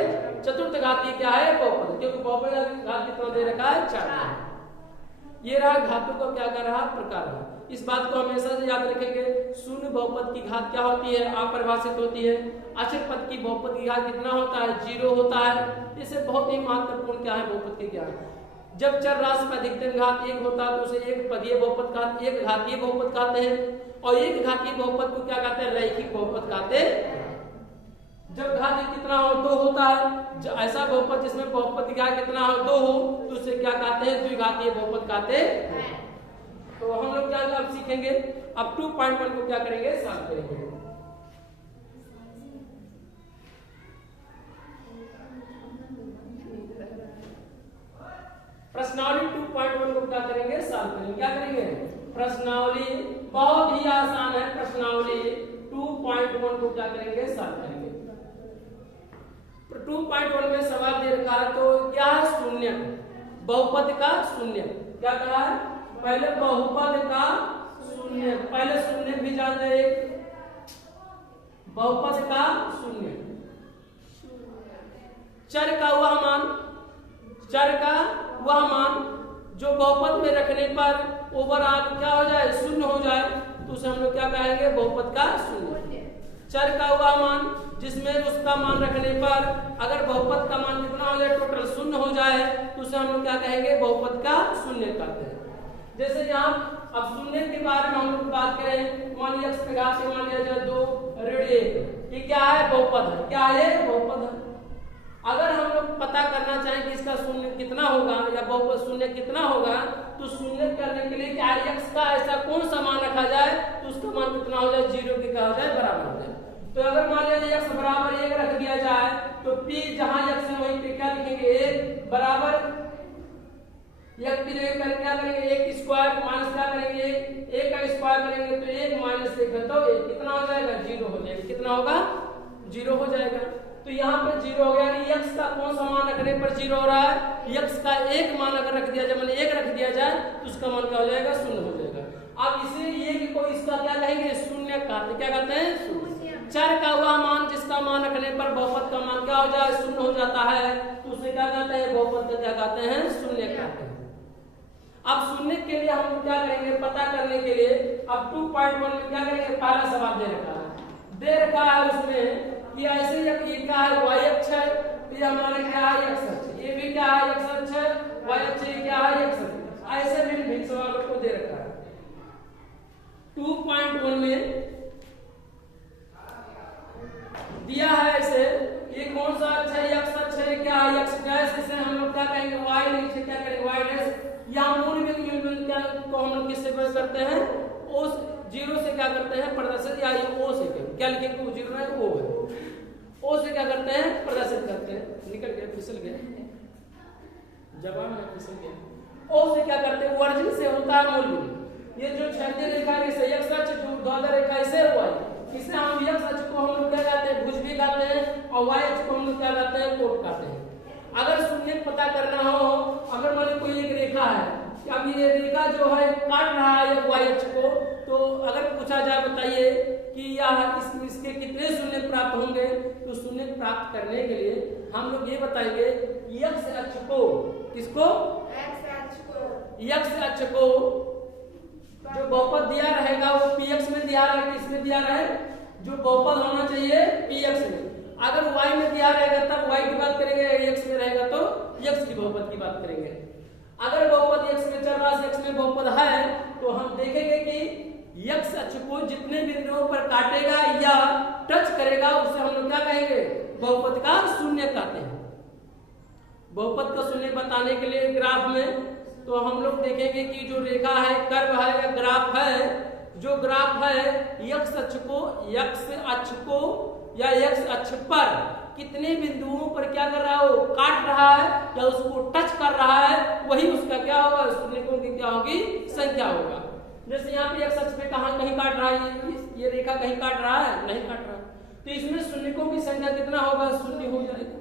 चतुर्थ घातीय क्या है? बहुपद, क्योंकि बहुपद का घात कितना दे रखा है? 4। ये रहा घातों का क्या कर रहा प्रकार है। इस बात को हमेशा से याद रखेंगे। शून्य बहुपद की घात क्या होती है? अपरिभाषित होती है। अचर पद की बहुपद की घात कितना होता है? 0 होता है। इसे बहुत ही महत्वपूर्ण क्या है? बहुपद की ज्ञान। जब चर राशि में अधिकतम घात 1 होता है तो उसे एक पदीय बहुपद कहते, एक घातीय बहुपद कहते हैं। और एक घातीय बहुपद को क्या कहते हैं? रैखिक बहुपद कहते हैं। जब घात कितना हो? 2 होता है। ऐसा बहुपद जिसमें बहुपद की घात कितना हो? 2 हो, तो उसे क्या कहते हैं? द्विघातीय बहुपद कहते हैं। तो हम लोग क्या अब सीखेंगे? अब 2.1 को क्या करेंगे? सॉल्व करेंगे। प्रश्नावली 2.1 को क्या करेंगे? सॉल्व करेंगे। क्या करेंगे? प्रश्नावली बहुत ही आसान है। प्रश्नावली 2.1 को क्या करेंगे? सॉल्व करेंगे। 2.1 में सवाल दे रखा है, तो क्या है? शून्य, बहुपद का शून्य। क्या कहा है? पहले बहुपद का शून्य, पहले शून्य भी जाते हैं। एक बहुपद का शून्य, चर का वह मान, चर का वह मान जो बहुपद में रखने पर ओवरऑल क्या हो जाए? शून्य हो जाए, तो उसे हम लोग क्या कहेंगे? बहुपद का शून्य। चर का वह मान जिसमें उसका मान रखने पर अगर बहुपद का मान कितना हो जाए? टोटल शून्य हो जाए, तो उसे हम लोग क्या कहेंगे? बहुपद का शून्य कहते हैं। जैसे यहाँ अब शून्य के बारे में हम लोग बात करें, मान लिया x की घात से मान लिया जाए 2 ऋण 1, ये क्या है? बहुपद है। क्या है? बहुपद है। अगर हम लोग पता करना चाहें कि इसका शून्य कितना होगा या बहुपद शून्य कितना होगा, तो शून्य करने के लिए क्या x का ऐसा कौन सा मान रखा जाए तो उसका मान कितना हो जाए? 0 के क्या हो जाए? बराबर हो जाए। तो अगर मान लिया जाए x बराबर 1 रख दिया जाए, तो p जहां x है वहीं पे क्या लिखेंगे? 1 बराबर 1 की जगह पर क्या करेंगे? 1 स्क्वायर माइनस क्या करेंगे? 1 का स्क्वायर करेंगे तो 1 माइनस 1 है तो 1 कितना हो जाएगा? 0 हो जाएगा। कितना होगा? 0 हो जाएगा। तो यहाँ पर 0 हो गया, यानी x का कौन सा मान रखने पर 0 हो रहा है? x का एक मान अगर रख दिया जाए, मैंने 1 रख दिया जाए, तो उसका मान क्या हो जाएगा? 0 हो जाएगा। अब इसे ये कि कोई इसका क्या कहेंगे? शून्य कहते। क्या कहते हैं? शून्य। चर का वह मान जिसका मान रखने पर बहुपद का मान क्या हो जाए? शून्य हो जाता है, तो उसे क्या कहते हैं? बहुपद का क्या कहते हैं? शून्य कहते हैं। अब शून्य के लिए हम क्या करेंगे? पता करने के लिए अब 2.1 में क्या करेंगे? पहला सवाल दे रखा है, दे रखा है उसमें कि ऐसे ये क्या है? y अक्ष है, तो ये हमारा क्या है? x अक्ष। ये भी क्या है? x अक्ष है। y अक्ष क्या है? x अक्ष। ऐसे भी सवालों को दे रखा है। 2.1 में दिया है ऐसे, ये कौन कौन सा अक्ष है, एक्स अक्ष है क्या, एक्स डैश, इसे हम लोग क्या कहेंगे वाई, नीचे क्या करेंगे वाई डैश। या मूल बिंदु क्या को हम लोग किससे करते हैं, ओ जीरो से क्या करते हैं प्रदर्शित, या ओ से क्या लिखेंगे, वो जीरो है ओ है, ओ से क्या करते हैं प्रदर्शित करते हैं। निकल गए, फिसल गए, जवाब में फिसल गया। ओ से क्या करते हैं, वर्जिन से होता है मूल बिंदु। ये जो क्षैतिज रेखा है इसे एक्स अक्ष, जो ध्रुव रेखा इसे हुआ है, इसे हम एक्स अक्ष को हम लोग क्या कहते हैं भुज भी कहते हैं, और वाई अक्ष को हम लोग क्या कहते हैं कोट कहते हैं। अगर शून्य पता करना हो, अगर मान लो कोई एक रेखा है, अब ये रेखा जो है काट रहा है वाई अक्ष को, तो अगर पूछा जाए बताइए कि यह इसके कितने शून्य प्राप्त होंगे, तो शून्य प्राप्त करने के लिए हम लोग ये बताएंगे एक्स अक्ष को, किसको, एक्स अक्ष को जो बहुपद दिया रहेगा वो px में दिया रहेगा, किसमें दिया रहे, जो बहुपद होना चाहिए px में। अगर y में दिया रहेगा तब y की बात करेंगे, x में रहेगा तो x की बहुपद की बात करेंगे। अगर बहुपद x में चल रहा है, x में बहुपद है, तो हम देखेंगे कि x अक्ष को जितने बिंदुओं पर काटेगा या टच करेगा उसे हम लोग क्या कहेंगे, बहुपद का शून्य कहते हैं। बहुपद का शून्य बताने के लिए ग्राफ में तो हम लोग देखेंगे कि जो रेखा है, कर्व है या ग्राफ है, जो ग्राफ है x अक्ष को या x अक्ष पर कितने बिंदुओं पर क्या कर रहा है, वो काट रहा है या उसको टच कर रहा है, वही उसका क्या होगा, शून्यकों की क्या होगी संख्या होगा। जैसे यहाँ पे x अक्ष पे कहीं काट रहा है, ये रेखा कहीं काट रहा है, नहीं काट रहा, तो इसमें शून्यकों की संख्या कितना होगा, शून्य हो जाएगा।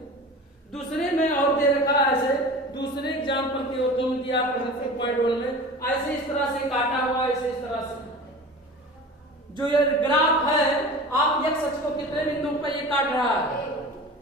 दूसरे में और दे रखा है, ऐसे दूसरे एग्जाम्पल के उत्तर में दिया 3.1 में, ऐसे इस तरह से काटा हुआ, ऐसे इस तरह से जो ये ग्राफ है, आप x अक्ष को कितने बिंदुओं पर ये काट रहा है,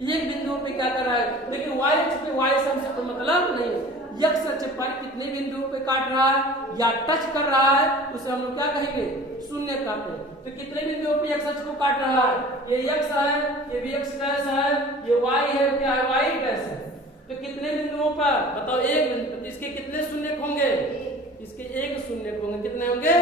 एक बिंदु पे क्या कर रहा है, लेकिन y अक्ष पे y से हमसे कोई मतलब नहीं, x अक्ष पर कितने बिंदुओं पे काट रहा है या टच कर रहा है, उसे हम लोग क्या कहेंगे, शून्य कहते हैं। तो कितने बिंदुओं पे x अक्ष को काट रहा है, ये x है, ये भी x डैश है, ये y है, क्या है y डैश है। तो कितने बिंदुओं पर बताओ, एक बिंदु, तो इसके कितने शून्य होंगे, इसके एक शून्य होंगे, कितने होंगे।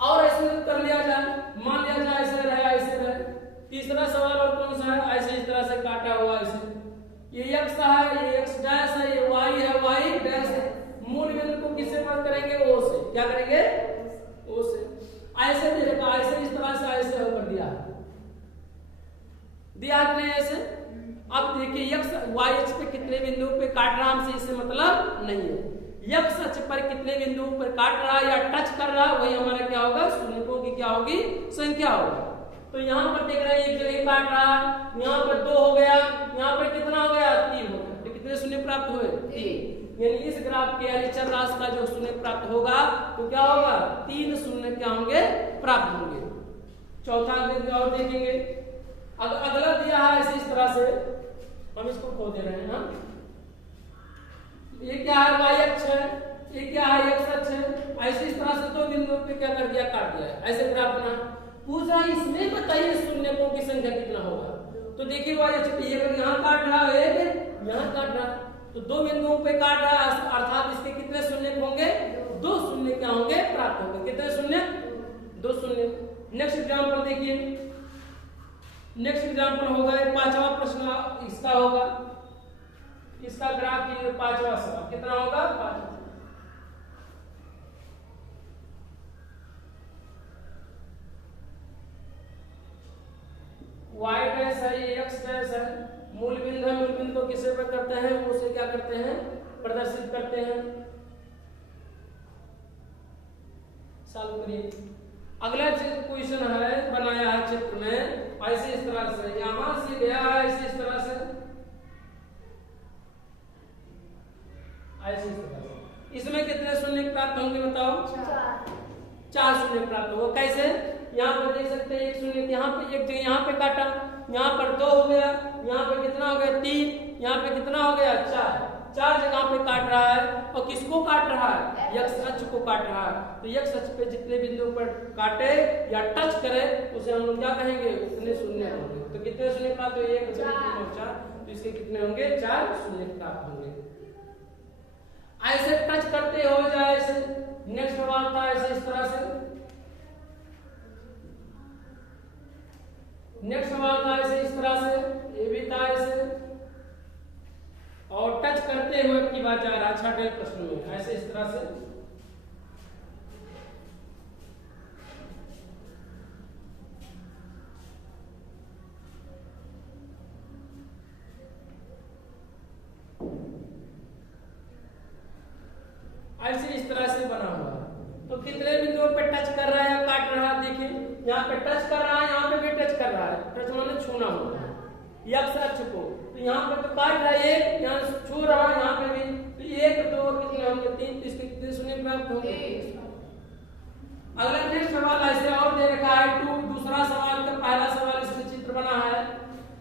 और ऐसे कर लिया जाए, मान लिया जाए ऐसे रहे, ऐसे रहे। तीसरा सवाल और कौन सा है, ऐसे इस तरह से काटा हुआ, ऐसे ये x है, ये x डैश है, ये y है, y डैश है। मूल बिंदु को किससे बात करेंगे, o से, क्या करेंगे, o से। ऐसे दे रखा, ऐसे इस तरह से ऐसे होकर दिया कि नहीं ऐसे। अब देखिए x y अक्ष पे कितने बिंदुओं पे काट रहा, हमसे इससे मतलब नहीं है। x अक्ष पर कितने बिंदुओं पर काट रहा है या टच कर रहा है, वही हमारा क्या होगा, शून्यकों की क्या होगी संख्या होगी। तो यहाँ पर देख रहे हैं एक जगह काट रहा है, यहाँ पर 2 हो गया, यहाँ पर कितना हो गया, 3 हो गया। तो कितने शून्य प्राप्त हुए, 3। यानी इस ग्राफ के यानी चर राशि का जो शून्य प्राप्त होगा तो क्या होगा, 3 शून्य क्या होंगे प्राप्त होंगे। चौथा और देखेंगे, अगला दिया है ऐसे इस तरह से, हम इसको खो दे रहे हैं ना, ये क्या है y अक्ष है, ये क्या है x अक्ष है, ऐसे इस तरह से 2 बिंदुओं पे क्या कर दिया, काट दिया, ऐसे ग्राफ बना। पूछा इसमें बताइए शून्यकों की संख्या कितना होगा। तो देखिए y अक्ष पे एक यहाँ काट रहा है, एक यहाँ काट रहा है, तो 2 बिंदुओं पे काट रहा है, अर्थात इसके कितने शून्य होंगे, 2 शून्य क्या होंगे प्राप्त होंगे। कितने शून्य, 2 शून्य। नेक्स्ट एग्जांपल देखिए, नेक्स्ट एग्जांपल होगा 5वां प्रश्न इसका होगा, इसका ग्राफ कीजिए 5वां सवाल कितना होगा, 5। y डैश है, ये x डैश है, मूल बिंदु है, मूल बिंदु को किसे पर करते हैं, वो उसे क्या करते हैं प्रदर्शित करते हैं। सॉल्व करिए। अगला क्वेश्चन है, बनाया है चित्र में ऐसे इस तरह से, यहां से गया है ऐसे इस तरह से, ऐसे इस तरह से। इसमें कितने शून्य प्राप्त होंगे बताओ, 4 शून्य प्राप्त होगा। कैसे, यहाँ पर देख सकते हैं एक शून्य, यहाँ पे एक जगह यहाँ पे काटा, यहाँ पर 2 हो गया, यहाँ पे कितना हो गया 3, यहाँ पे कितना हो गया 4 जगह पे काट रहा है। और किसको काट रहा है, x अक्ष को काट रहा है। तो x अक्ष पे जितने बिंदु पर काटे या टच करे उसे हम लोग क्या कहेंगे, उतने शून्य होंगे। तो कितने शून्य प्राप्त हुए, 1 2 3 और 4, तो इसके कितने होंगे, 4 शून्य प्राप्त होंगे। ऐसे टच करते हो जाए ऐसे। नेक्स्ट सवाल था ऐसे इस तरह से, नेक्स्ट सवाल था ऐसे इस तरह से, टले हुए की बात जा रहा है छठे प्रश्न में, ऐसे इस तरह से ऐसे इस तरह से बना हुआ है। तो कितने बिंदुओं पे टच कर रहा है या काट रहा है, देखिए यहाँ पे टच कर रहा है, यहाँ पे भी टच कर रहा है, टच माने छूना होता है यक्ष अक्ष को। तो यहाँ पे तो काट रहा है एक, यहाँ छू रहा है यहाँ पे भी, तो एक दो कितने होंगे, तीन, इसके कितने शून्य प्राप्त होंगे। अगला नेक्स्ट सवाल ऐसे और दे रखा है टू, दूसरा सवाल का पहला सवाल इसमें चित्र बना है,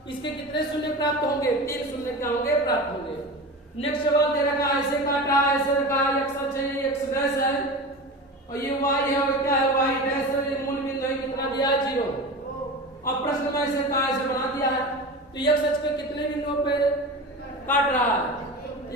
इसके कितने शून्य प्राप्त होंगे, तीन शून्य क्या होंगे, प्राप्त होंगे। नेक्स्ट सवाल दे रखा है ऐसे काटा है, ऐसे रखा है, एक्स अक्ष है, एक्स डैश है और ये वाई है और क्या है, वाई डैश है, ये मूल बिंदु है कितना दिया है, 0। अब प्रश्न में ऐसे कहा ऐसे बना दिया है, तो एक्स अक्ष पे कितने बिंदुओं पे काट रहा है,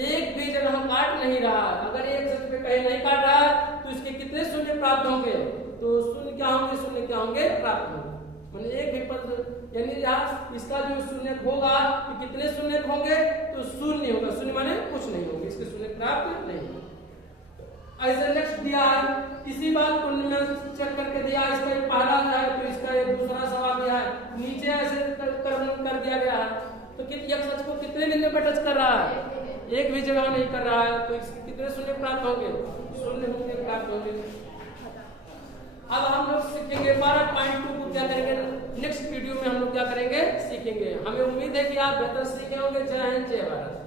एक भी जगह काट नहीं रहा है। अगर एक अक्ष पे कहीं नहीं काट रहा है तो इसके कितने शून्य प्राप्त होंगे, तो शून्य क्या होंगे, शून्य क्या होंगे, प्राप्त होंगे। मतलब एक भी पद यानी यहाँ इसका जो शून्य होगा तो कितने शून्य होंगे, तो शून्य होगा, शून्य माने कुछ नहीं होंगे, इसके शून्य प्राप्त नहीं होंगे। ऐसे नेक्स्ट दिया है, इसी बात को चेक करके दिया, इसका पहला है तो इसका एक दूसरा सवाल दिया है, नीचे ऐसे कर दिया गया है। तो एक्स अक्ष को कितने बिंदु पर टच कर रहा है, एक भी जगह नहीं कर रहा है, तो इसके कितने शून्य प्राप्त होंगे, शून्य होंगे, प्राप्त होंगे। अब हम लोग सीखेंगे 12.2 को क्या करेंगे, नेक्स्ट वीडियो में हम लोग क्या करेंगे, सीखेंगे। हमें उम्मीद है कि आप बेहतर सीखे होंगे। जय हिंद, जय भारत।